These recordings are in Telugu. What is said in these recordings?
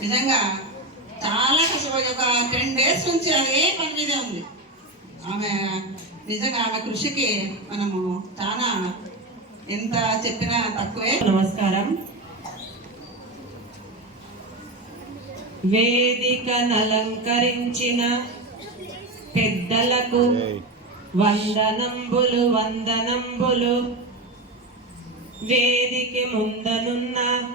నిజంగా చాలా కష్టపడి ఒక టెన్ డేస్ నుంచి అదే పని మీదే ఉంది. ఆమె నిజంగా ఆమె కృషికి మనము చాలా ఎంత చెప్పినా తక్కువే. నమస్కారం. వేదికనలంకరించిన పెద్దలకు వందనంబులు వందనంబులు. వేదిక ముందనున్న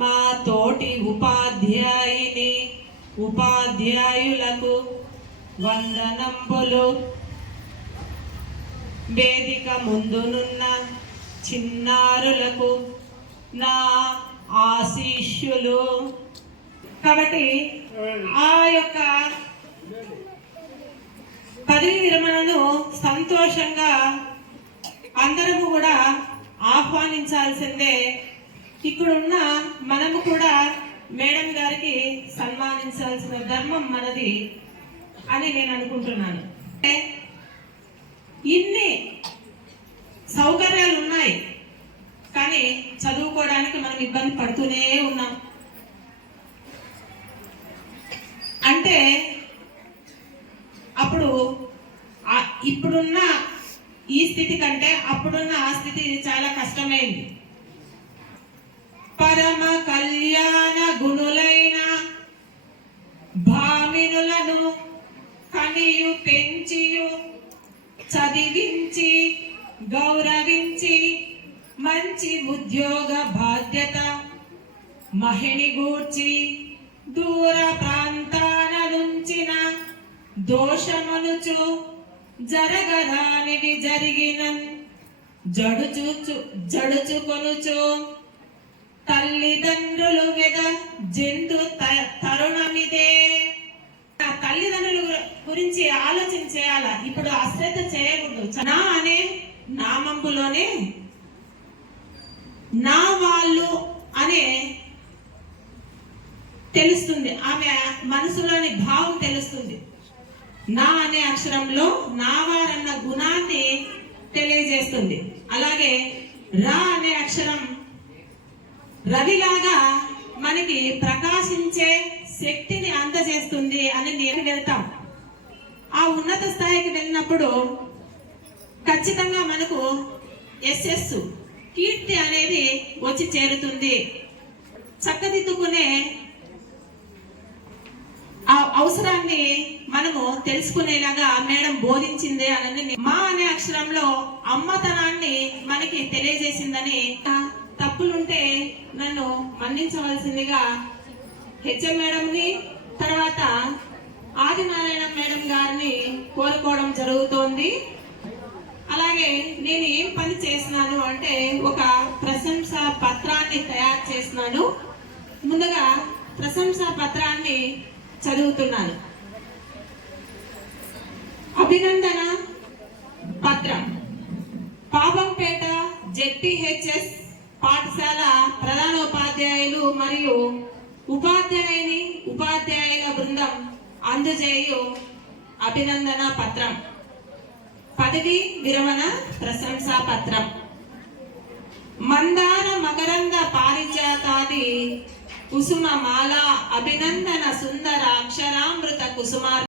మా తోటి ఉపాధ్యాయుని ఉపాధ్యాయులకు వందనంబులు. వేదిక ముందునున్న చిన్నారులకు నా ఆశీస్సులు. కాబట్టి ఆ యొక్క పదవి విరమణను సంతోషంగా అందరము కూడా ఆహ్వానించాల్సిందే ఇక్కడున్న మనము కూడా మేడం గారికి సన్మానించాల్సిన ధర్మం మనది అని నేను అనుకుంటున్నాను. అంటే ఇన్ని సౌకర్యాలు ఉన్నాయి కానీ చదువుకోవడానికి మనం ఇబ్బంది పడుతూనే ఉన్నాం. అంటే అప్పుడు ఇప్పుడున్న ఈ స్థితి కంటే అప్పుడున్న ఆ స్థితి చాలా కష్టమైంది. పరమ కళ్యాణ గుణులైన భామినులను కనియు పెంచియు చదివించి గౌరవించి మంచి ఉద్యోగ బాధ్యత మహిణి గూర్చి దూర ప్రాంతాల నుంచిన దోషమునుచు జరగరానివి జరిగిన జడుచు జడుచుకొనుచు తల్లిదండ్రులు మీద జంతు త- తరుణమిదే. నా తల్లిదండ్రుల గురించి ఆలోచన చేయాలా? ఇప్పుడు అశ్రద్ధ చేయకూడదు. నా అనే నామంబులోనే నా వాళ్ళు అనే తెలుస్తుంది. ఆమె మనసులోని భావం తెలుస్తుంది. నా అనే అక్షరంలో నా వారన్న గుణాన్ని తెలియజేస్తుంది. అలాగే రా అనే అక్షరం రవిలాగా మనకి ప్రకాశించే శక్తిని అందజేస్తుంది అని నేను వెళ్తాం. ఆ ఉన్నత స్థాయికి వెళ్ళినప్పుడు ఖచ్చితంగా మనకు ఎస్ఎస్ కీర్తి అనేది వచ్చి చేరుతుంది. చక్కదిద్దుకునే ఆ అవసరాన్ని మనము తెలుసుకునేలాగా మేడం బోధించింది అని మా అనే అక్షరంలో అమ్మతనాన్ని మనకి తెలియజేసిందని తప్పులుంటే నన్ను మన్నించవలసిందిగా హెచ్ఎం మేడంని తర్వాత ఆదినారాయణ మేడం గారిని కోరుకోవడం జరుగుతోంది. అలాగే నేను ఏం పని చేసినాను అంటే ఒక ప్రశంస పత్రాన్ని తయారు చేసినాను ముందుగా ప్రశంస పత్రాన్ని చదువుతున్నాను. అభినందన పత్రం. పాపంపేట జెడ్పిహెచ్ఎస్ పాఠశాల ప్రధానోపాధ్యాయులు మరియు ఉపాధ్యాయుని ఉపాధ్యాయుల బృందం అందజేయు అభినందన పత్రం. పదవి విరమణ ప్రశంసా పత్రం. మందార మకరంద పారిజాతాది కుసుమ మాల అభినందన సుందర అక్షరామృత కుసుమార్